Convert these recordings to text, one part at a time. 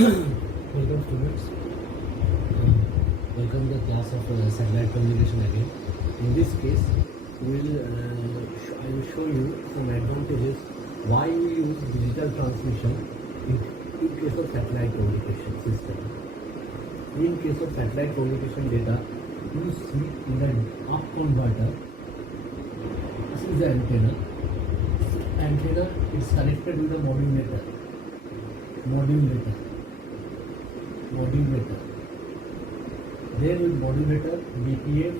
Welcome students. Welcome to the class of satellite communication again. In this case, I will show you some advantages why we use digital transmission in case of satellite communication system. In case of satellite communication data, you see in the up converter. This is the antenna. Antenna is connected with the modulator. Then with modulator BPF,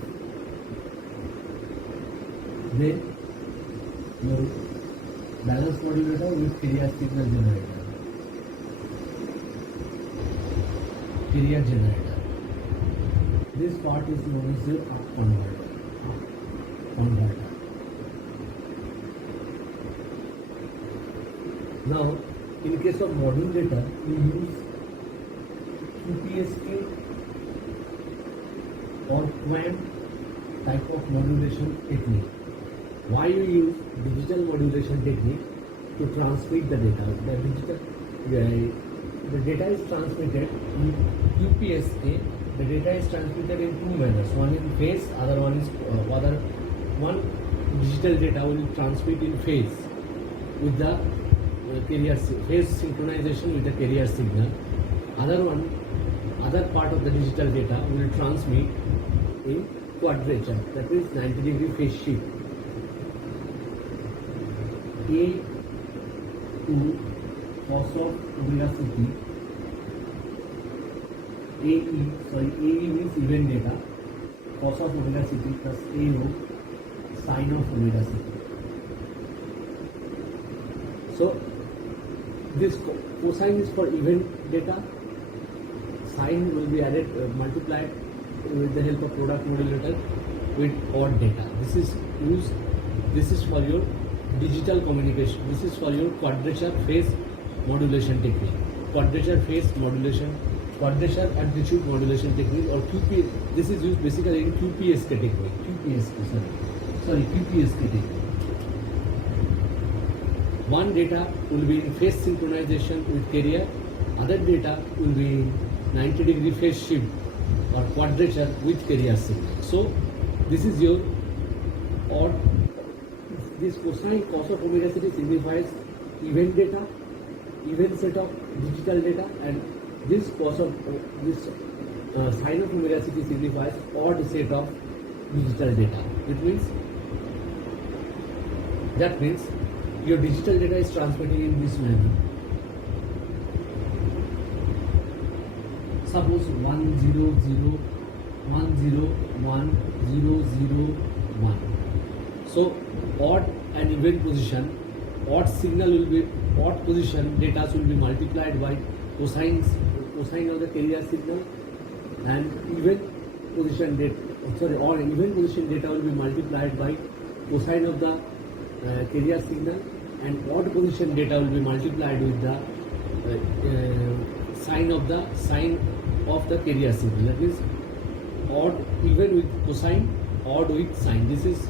then your balance modulator with carrier signal generator. This part is known as the up converter. Now, in case of modulator, we use QPSK or QAM type of modulation technique. Why we use digital modulation technique to transmit the data? The data is transmitted in QPSK. The data is transmitted in two manners. One in phase, other one is one digital data will transmit in phase with the carrier phase synchronization with the carrier signal. Other part of the digital data will transmit in quadrature, that means 90-degree phase shift. A to cos of omega ct. AE means event data. Cos of omega ct plus AO sin of omega ct. So this cosine is for event data. Sine will be added, multiplied with the help of product modulator with odd data. This is for your digital communication. This is for your quadrature phase modulation technique. Quadrature amplitude modulation technique, or QP. This is used basically in QPSK technique. QPSK technique. One data will be in phase synchronization with carrier, other data will be in 90-degree phase shift or quadrature with carrier signal. So this is your odd. This cosine cos of omega ct signifies event data, event set of digital data, and this sine of omega ct signifies odd set of digital data. That means your digital data is transmitting in this manner. Suppose 1 0 0 1 0 1 0 0 1. So odd and even position, odd position data will be multiplied by cosine of the carrier signal, and even position data will be multiplied by cosine of the carrier signal, and odd position data will be multiplied with the sine of the carrier signal. That is odd even with cosine, odd with sine. This is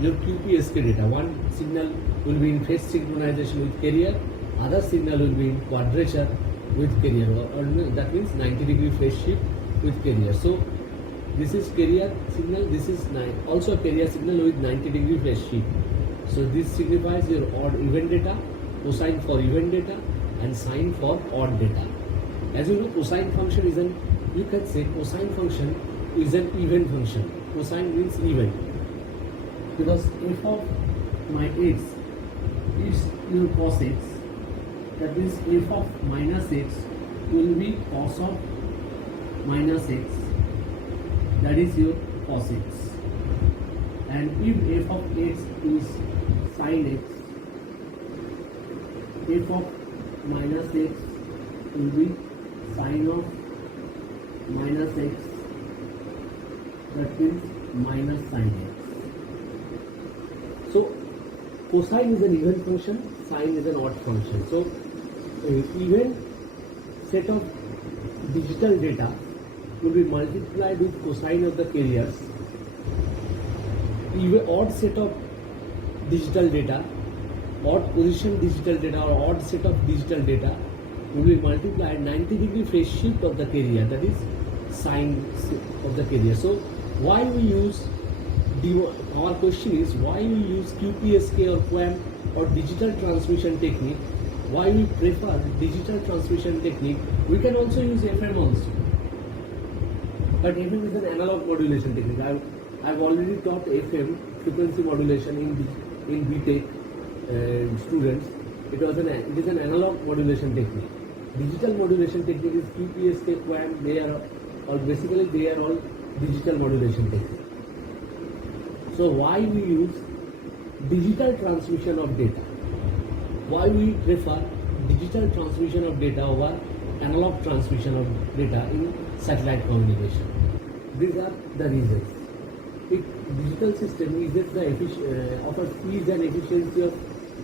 your QPSK data. One signal will be in phase synchronization with carrier, other signal will be in quadrature with carrier, or that means 90-degree phase shift with carrier. So this is carrier signal, this is also a carrier signal with 90-degree phase shift. So this signifies your odd event data, cosine for event data, and sine for odd data. As you know, cosine function is an event function. Cosine means event, because f of my x is your cos x. That means f of minus x will be cos of minus x. That is your cos x. And if f of x is sin x, f of minus x will be sin of minus x. That means minus sin x. So cosine is an even function, sine is an odd function. So even set of digital data will be multiplied with cosine of the carriers. Even odd set of digital data, odd position digital data, or odd set of digital data will be multiplied 90-degree phase shift of the carrier, that is sine of the carrier. So why we use our question is why we use QPSK or QAM or digital transmission technique? Why we prefer digital transmission technique? We can also use FM also, but FM is an analog modulation technique. I've already taught FM frequency modulation in BTech students. It is an analog modulation technique. Digital modulation technique is QPSK, QAM. They are all digital modulation technique. So why we use digital transmission of data? Why we prefer digital transmission of data over analog transmission of data in satellite communication? These are the reasons. Digital system offers ease and efficiency of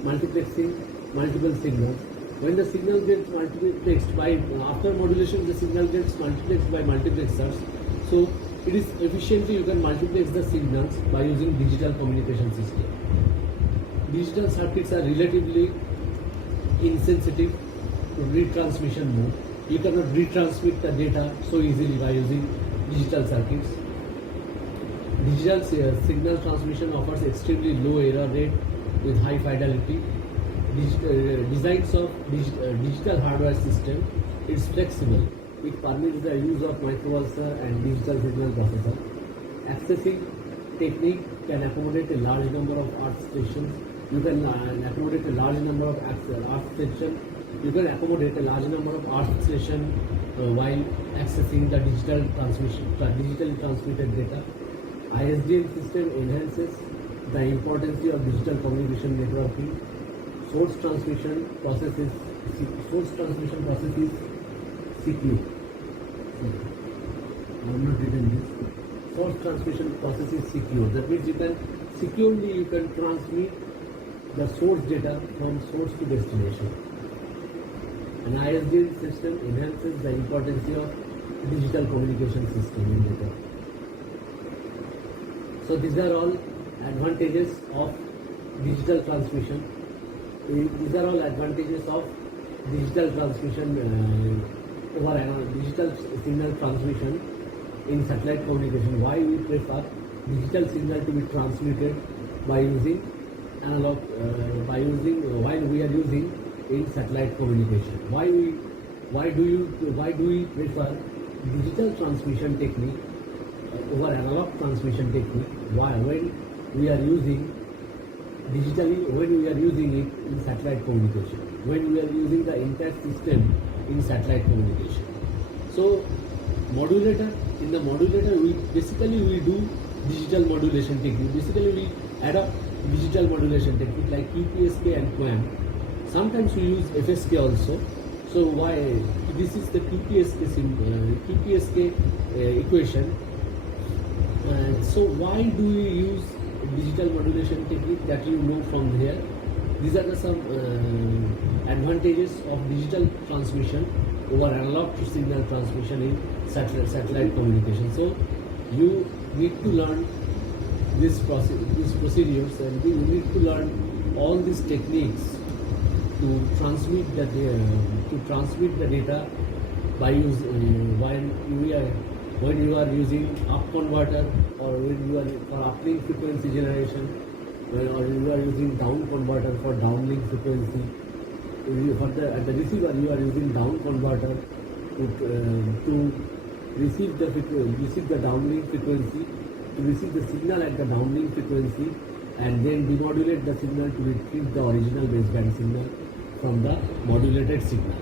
multiplexing multiple signals. When the signal gets multiplexed after modulation, the signal gets multiplexed by multiplexers. So it is efficiently you can multiplex the signals by using digital communication system. Digital circuits are relatively insensitive to retransmission mode. You cannot retransmit the data so easily by using digital circuits. Digital signal transmission offers extremely low error rate with high fidelity. Designs of digital hardware system is flexible. It permits the use of microprocessor and digital signal processor. Accessing technique can accommodate a large number of earth stations. You can accommodate a large number of earth stations. You can accommodate a large number of earth stations while accessing the digitally transmitted data. ISDN system enhances the importance of digital communication networking. Source transmission process is secure. I have not written this. Source transmission process is secure. That means you can securely transmit the source data from source to destination. An ISDN system enhances the importance of digital communication system in data. So these are all advantages of digital transmission. These are all advantages of digital transmission over digital signal transmission in satellite communication. Why we prefer digital signal to be transmitted by using analog while we are using in satellite communication. Why do we prefer digital transmission technique over analog transmission technique? Why when we are using it in satellite communication, when we are using the entire system in satellite communication? So in the modulator we do digital modulation technique. Basically we adopt digital modulation technique like QPSK and QAM. Sometimes we use FSK also. So why this is the QPSK equation. So why do we use digital modulation technique that you know from here? These are some advantages of digital transmission over analog to signal transmission in satellite communication. So you need to learn these procedures, and you need to learn all these techniques to transmit the data by when you are using up converter, or when you are for uplink frequency generation, or you are using down converter for downlink frequency. At the receiver you are using down converter to receive the downlink frequency, to receive the signal at the downlink frequency, and then demodulate the signal to retrieve the original baseband signal from the modulated signal.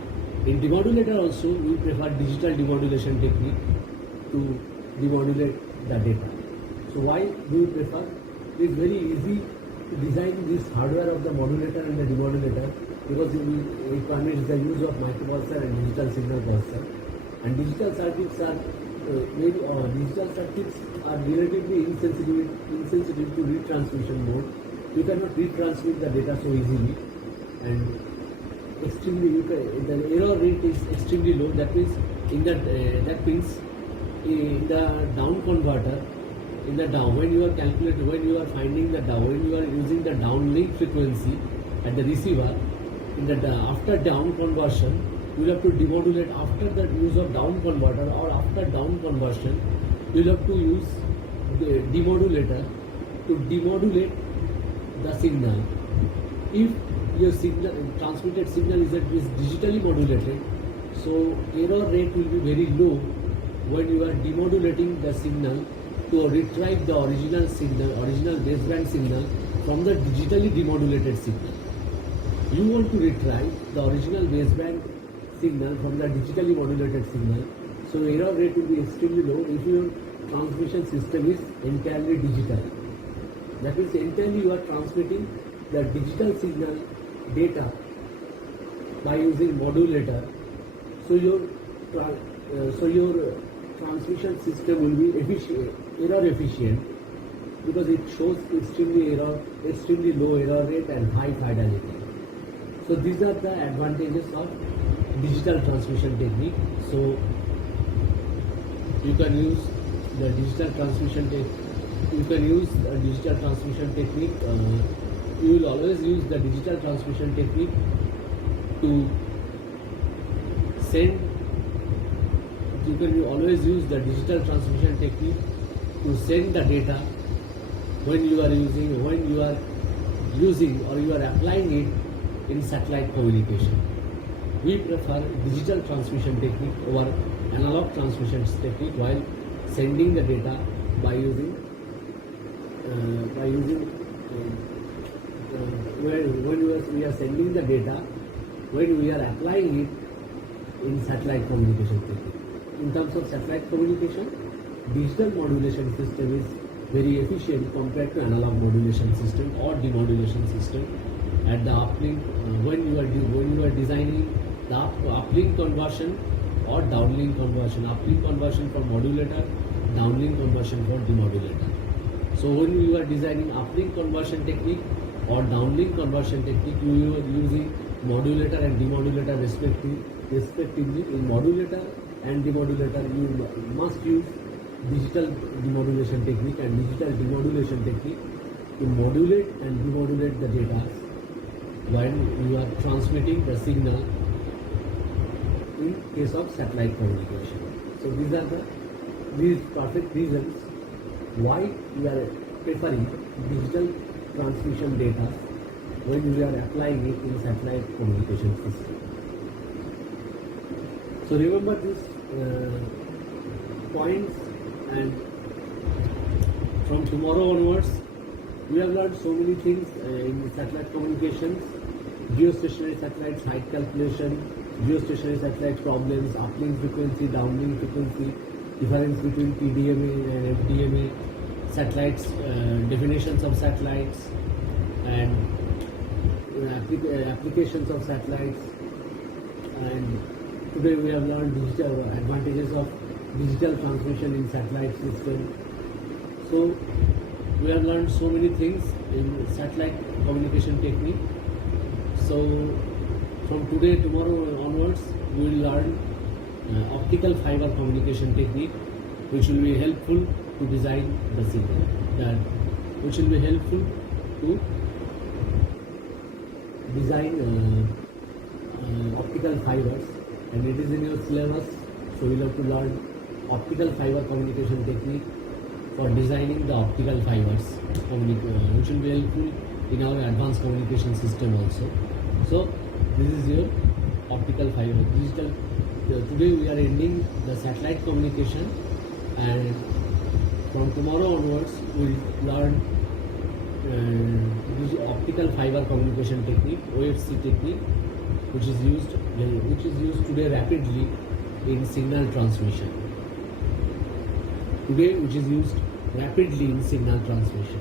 In demodulator also we prefer digital demodulation technique to demodulate the data. So why do we prefer? It is very easy to design this hardware of the modulator and the demodulator, because it permits the use of microprocessor and digital signal processor. And digital circuits are relatively insensitive to retransmission mode. You cannot retransmit the data so easily, and the error rate is extremely low. That means in the down converter, when you are using the downlink frequency at the receiver, after down conversion, you will have to demodulate after the use of down converter, or after down conversion you will have to use the demodulator to demodulate the signal. If your signal transmitted signal is digitally modulated, so error rate will be very low when you are demodulating the signal to retrieve the original signal, original baseband signal from the digitally demodulated signal. You want to retrieve the original baseband signal from the digitally modulated signal, so error rate will be extremely low if your transmission system is entirely digital. That means entirely you are transmitting the digital signal data by using modulator, so your transmission system will be error efficient, because it shows extremely low error rate and high fidelity. So these are the advantages of digital transmission technique. So you can use the digital transmission technique. You will always use the digital transmission technique to send. You can always use the digital transmission technique to send the data when you are using or you are applying it in satellite communication. We prefer digital transmission technique over analog transmission technique while sending the data by using when we are sending the data, when we are applying it in satellite communication technique. In terms of satellite communication, digital modulation system is very efficient compared to analog modulation system or demodulation system. At the uplink, when you are designing the uplink conversion or downlink conversion, uplink conversion for modulator, downlink conversion for demodulator. So when you are designing uplink conversion technique or downlink conversion technique, you are using modulator and demodulator respectively. In modulator and demodulator, you must use digital demodulation technique and digital demodulation technique to modulate and demodulate the data while you are transmitting the signal in case of satellite communication. So these perfect reasons why we are preferring digital transmission data when we are applying it in satellite communication system. So remember these points, and from tomorrow onwards we have learned so many things in satellite communications: geostationary satellites, height calculation, geostationary satellite problems, uplink frequency, downlink frequency, difference between PDMA and FDMA, satellites, definitions of satellites, and applications of satellites. And today we have learned digital advantages of digital transmission in satellite system. So we have learned so many things in satellite communication technique. So from today, tomorrow onwards, we will learn optical fiber communication technique, which will be helpful to design the signal. Which will be helpful to design optical fibers, and it is in your syllabus. So you will have to learn optical fiber communication technique for designing the optical fibers, which will be helpful in our advanced communication system also. So this is your optical fiber digital. Today we are ending the satellite communication, and from tomorrow onwards we will learn optical fiber communication technique, OFC technique, which is used today rapidly in signal transmission. Which is used rapidly in signal transmission.